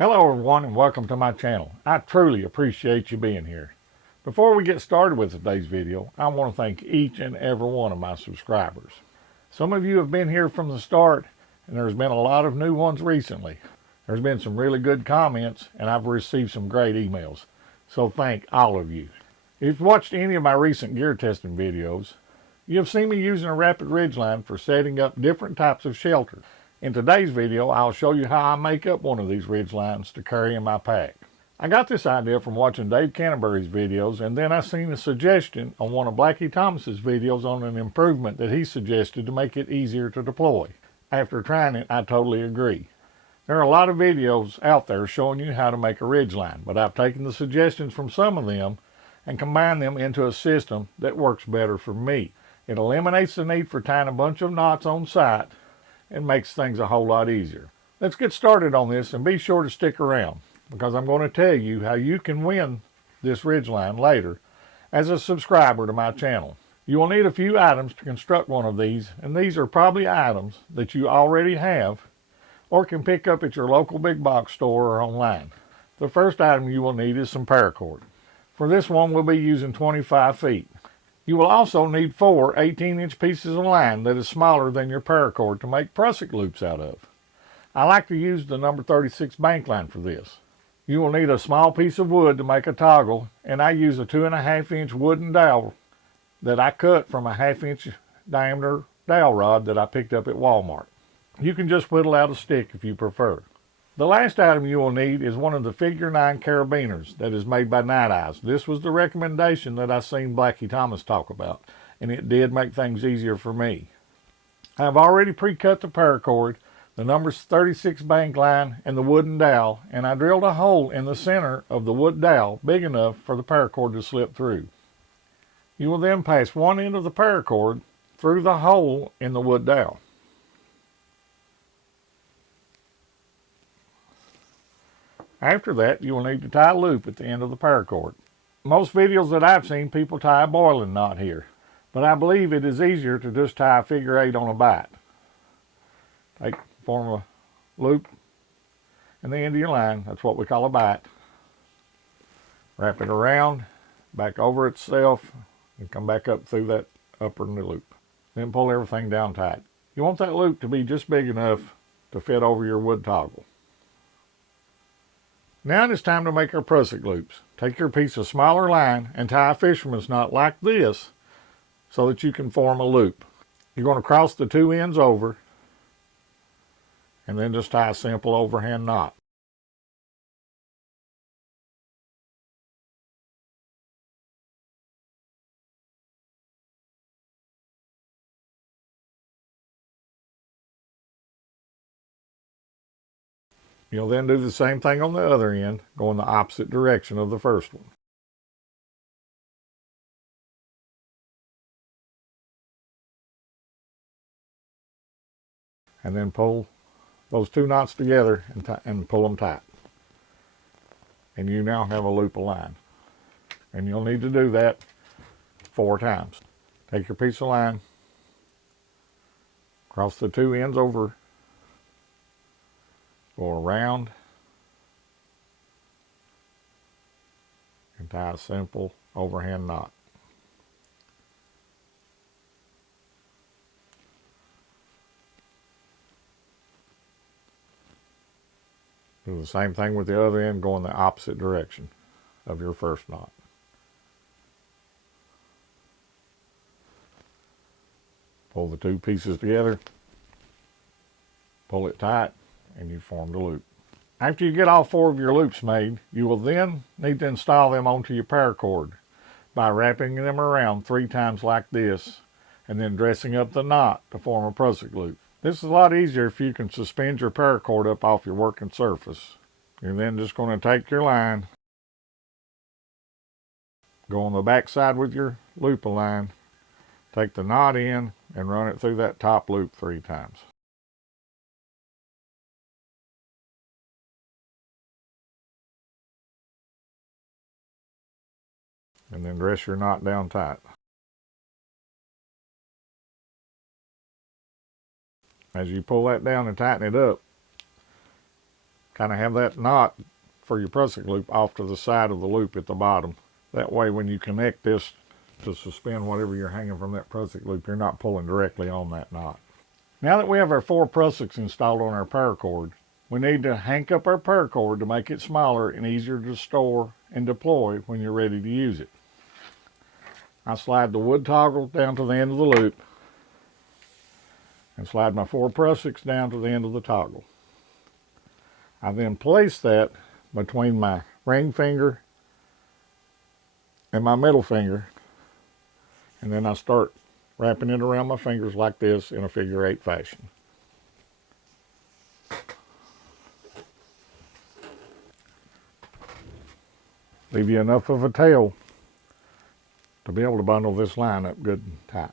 Hello everyone and welcome to my channel. I truly appreciate you being here. Before we get started with today's video, I want to thank each and every one of my subscribers. Some of you have been here from the start and there's been a lot of new ones recently. There's been some really good comments and I've received some great emails. So thank all of you. If you've watched any of my recent gear testing videos, you have seen me using a rapid Ridgeline for setting up different types of shelters. In today's video, I'll show you how I make up one of these Ridgelines to carry in my pack. I got this idea from watching Dave Canterbury's videos, and then I seen a suggestion on one of Blackie Thomas's videos on an improvement that he suggested to make it easier to deploy. After trying it, I totally agree. There are a lot of videos out there showing you how to make a Ridgeline, but I've taken the suggestions from some of them and combined them into a system that works better for me. It eliminates the need for tying a bunch of knots on site and makes things a whole lot easier. Let's get started on this and be sure to stick around because I'm going to tell you how you can win this Ridgeline later as a subscriber to my channel. You will need a few items to construct one of these, and these are probably items that you already have or can pick up at your local big box store or online. The first item you will need is some paracord. For this one we'll be using 25 feet. You will also need 4 18-inch pieces of line that is smaller than your paracord to make prusik loops out of. I like to use the number 36 bank line for this. You will need a small piece of wood to make a toggle, and I use a 2.5-inch wooden dowel that I cut from a 1/2-inch diameter dowel rod that I picked up at Walmart. You can just whittle out a stick if you prefer. The last item you will need is one of the figure 9 carabiners that is made by Night Eyes. This was the recommendation that I seen Blackie Thomas talk about, and it did make things easier for me. I have already pre-cut the paracord, the number 36 bank line, and the wooden dowel, and I drilled a hole in the center of the wood dowel big enough for the paracord to slip through. You will then pass one end of the paracord through the hole in the wood dowel. After that, you will need to tie a loop at the end of the paracord. Most videos that I've seen, people tie a boiling knot here, but I believe it is easier to just tie a figure 8 on a bight. Form a loop in the end of your line. That's what we call a bight. Wrap it around, back over itself, and come back up through that upper loop. Then pull everything down tight. You want that loop to be just big enough to fit over your wood toggle. Now it is time to make our prusik loops. Take your piece of smaller line and tie a fisherman's knot like this so that you can form a loop. You're going to cross the 2 ends over and then just tie a simple overhand knot. You'll then do the same thing on the other end, going the opposite direction of the first one. And then pull those 2 knots together and pull them tight. And you now have a loop of line. And you'll need to do that 4 times. Take your piece of line, cross the 2 ends over, go around, and tie a simple overhand knot. Do the same thing with the other end, going the opposite direction of your first knot. Pull the 2 pieces together, pull it tight, and you formed a loop. After you get all 4 of your loops made, you will then need to install them onto your paracord by wrapping them around 3 times like this and then dressing up the knot to form a prusik loop. This is a lot easier if you can suspend your paracord up off your working surface. You're then just going to take your line, go on the back side with your loop of line, take the knot in and run it through that top loop 3 times. And then dress your knot down tight. As you pull that down and tighten it up, kind of have that knot for your prusik loop off to the side of the loop at the bottom. That way when you connect this to suspend whatever you're hanging from that prusik loop, you're not pulling directly on that knot. Now that we have our 4 prusiks installed on our paracord, we need to hank up our paracord to make it smaller and easier to store and deploy when you're ready to use it. I slide the wood toggle down to the end of the loop and slide my 4 prusiks down to the end of the toggle. I then place that between my ring finger and my middle finger, and then I start wrapping it around my fingers like this in a figure 8 fashion. Leave you enough of a tail to be able to bundle this line up good and tight.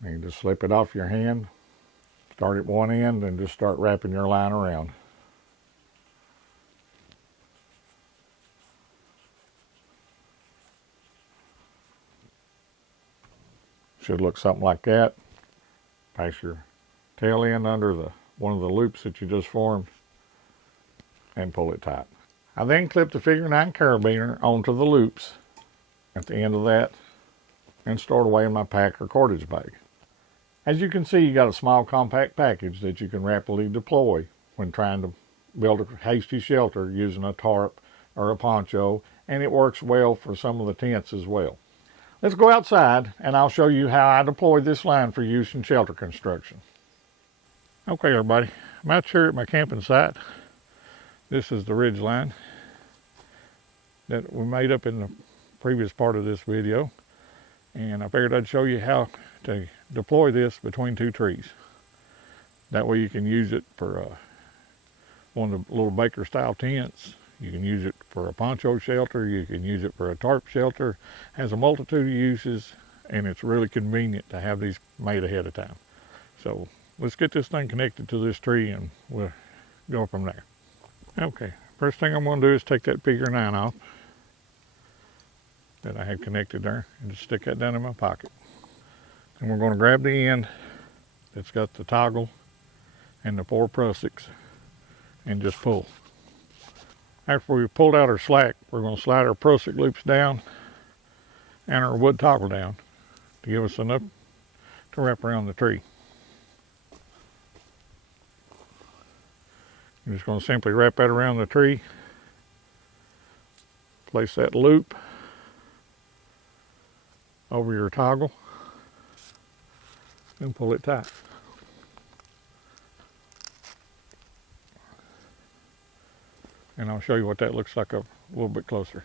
And you just slip it off your hand, start at one end, and just start wrapping your line around. Should look something like that. Pass your tail end under one of the loops that you just formed and pull it tight. I then clip the figure 9 carabiner onto the loops at the end of that and store it away in my pack or cordage bag. As you can see, you got a small compact package that you can rapidly deploy when trying to build a hasty shelter using a tarp or a poncho, and it works well for some of the tents as well. Let's go outside and I'll show you how I deploy this line for use in shelter construction. Okay everybody, I'm out here at my camping site. This is the Ridgeline that we made up in the previous part of this video. And I figured I'd show you how to deploy this between 2 trees. That way you can use it for one of the little Baker style tents. You can use it for a poncho shelter. You can use it for a tarp shelter. It has a multitude of uses, and it's really convenient to have these made ahead of time. So let's get this thing connected to this tree and we'll go from there. Okay, first thing I'm going to do is take that figure 9 off that I had connected there and just stick that down in my pocket. And we're going to grab the end that's got the toggle and the 4 prusiks and just pull. After we've pulled out our slack, we're going to slide our prusik loops down and our wood toggle down to give us enough to wrap around the tree. You're just going to simply wrap that around the tree, place that loop over your toggle, and pull it tight. And I'll show you what that looks like a little bit closer.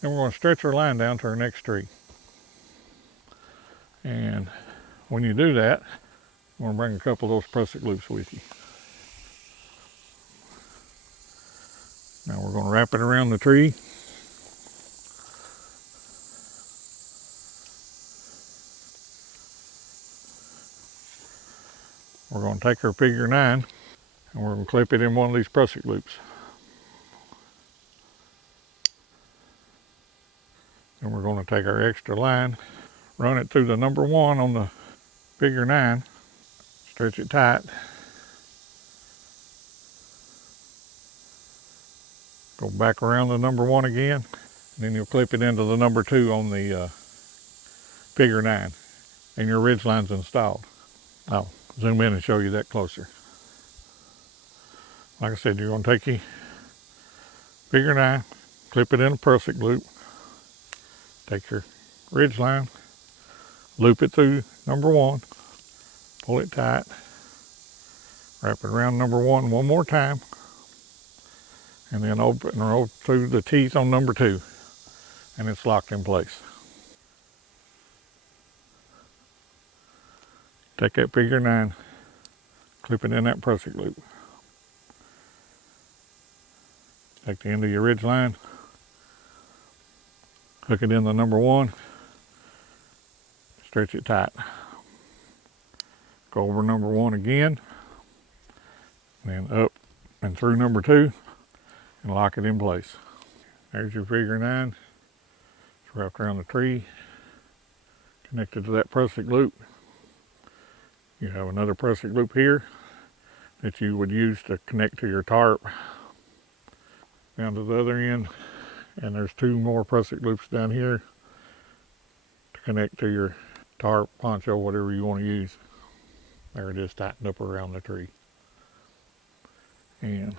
Then we're going to stretch our line down to our next tree. And when you do that, I'm going to bring a couple of those prusik loops with you. Now we're going to wrap it around the tree. We're going to take our figure 9 and we're going to clip it in one of these prusik loops. Then we're going to take our extra line, run it through the number 1 on the figure 9, stretch it tight, go back around the number 1 again, and then you'll clip it into the number 2 on the figure 9, and your ridgeline's installed. I'll zoom in and show you that closer. Like I said, you're going to take your figure 9, clip it in a prusik loop, take your ridgeline, loop it through number 1, pull it tight, wrap it around number 1 one more time, and then open or through the teeth on number 2, and it's locked in place. Take that figure 9, clip it in that prusik loop. Take the end of your ridge line, hook it in the number 1, stretch it tight. Go over number 1 again, then up and through number 2, and lock it in place. There's your figure 9. It's wrapped around the tree, connected to that prusik loop. You have another prusik loop here that you would use to connect to your tarp down to the other end. And there's two more prusik loops down here to connect to your tarp, poncho, whatever you want to use. There it is, tightened up around the tree. And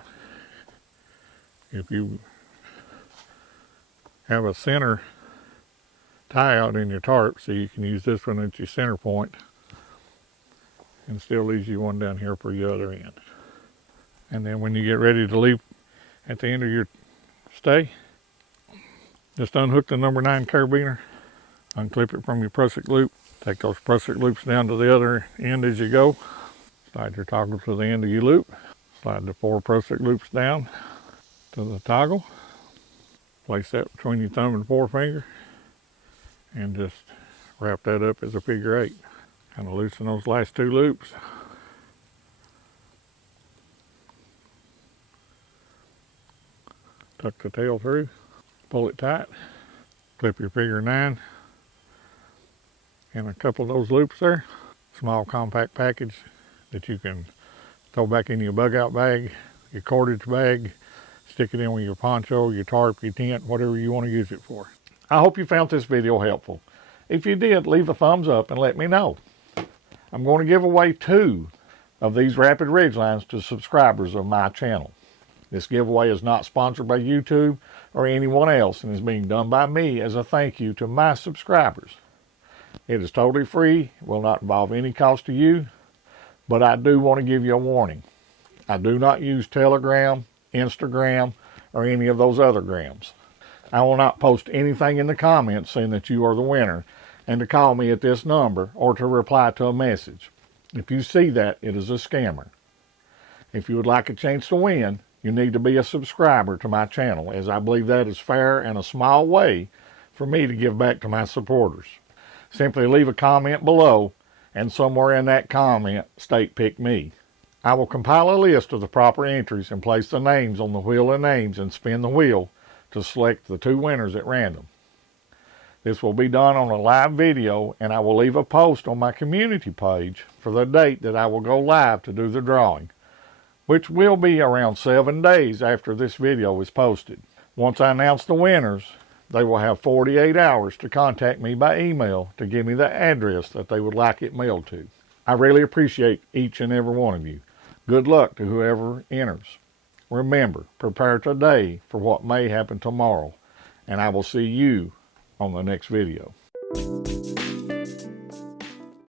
if you have a center tie out in your tarp, so you can use this one at your center point, and still leaves you one down here for your other end. And then when you get ready to leave at the end of your stay, just unhook the number 9 carabiner, unclip it from your prusik loop, take those prusik loops down to the other end as you go, slide your toggle to the end of your loop, slide the 4 prusik loops down to the toggle, place that between your thumb and forefinger, and just wrap that up as a figure 8. Kind of loosen those last 2 loops. Tuck the tail through, pull it tight, clip your figure 9 in a couple of those loops there. Small compact package that you can throw back in your bug out bag, your cordage bag, stick it in with your poncho, your tarp, your tent, whatever you want to use it for. I hope you found this video helpful. If you did, leave a thumbs up and let me know. I'm going to give away 2 of these rapid Ridgelines to subscribers of my channel. This giveaway is not sponsored by YouTube or anyone else and is being done by me as a thank you to my subscribers. It is totally free, will not involve any cost to you, but I do want to give you a warning. I do not use Telegram, Instagram, or any of those other grams. I will not post anything in the comments saying that you are the winner and to call me at this number or to reply to a message. If you see that, it is a scammer. If you would like a chance to win, you need to be a subscriber to my channel, as I believe that is fair and a small way for me to give back to my supporters. Simply leave a comment below and somewhere in that comment state "pick me." I will compile a list of the proper entries and place the names on the wheel of names and spin the wheel to select the 2 winners at random. This will be done on a live video, and I will leave a post on my community page for the date that I will go live to do the drawing, which will be around 7 days after this video is posted. Once I announce the winners, they will have 48 hours to contact me by email to give me the address that they would like it mailed to. I really appreciate each and every one of you. Good luck to whoever enters. Remember, prepare today for what may happen tomorrow, and I will see you on the next video.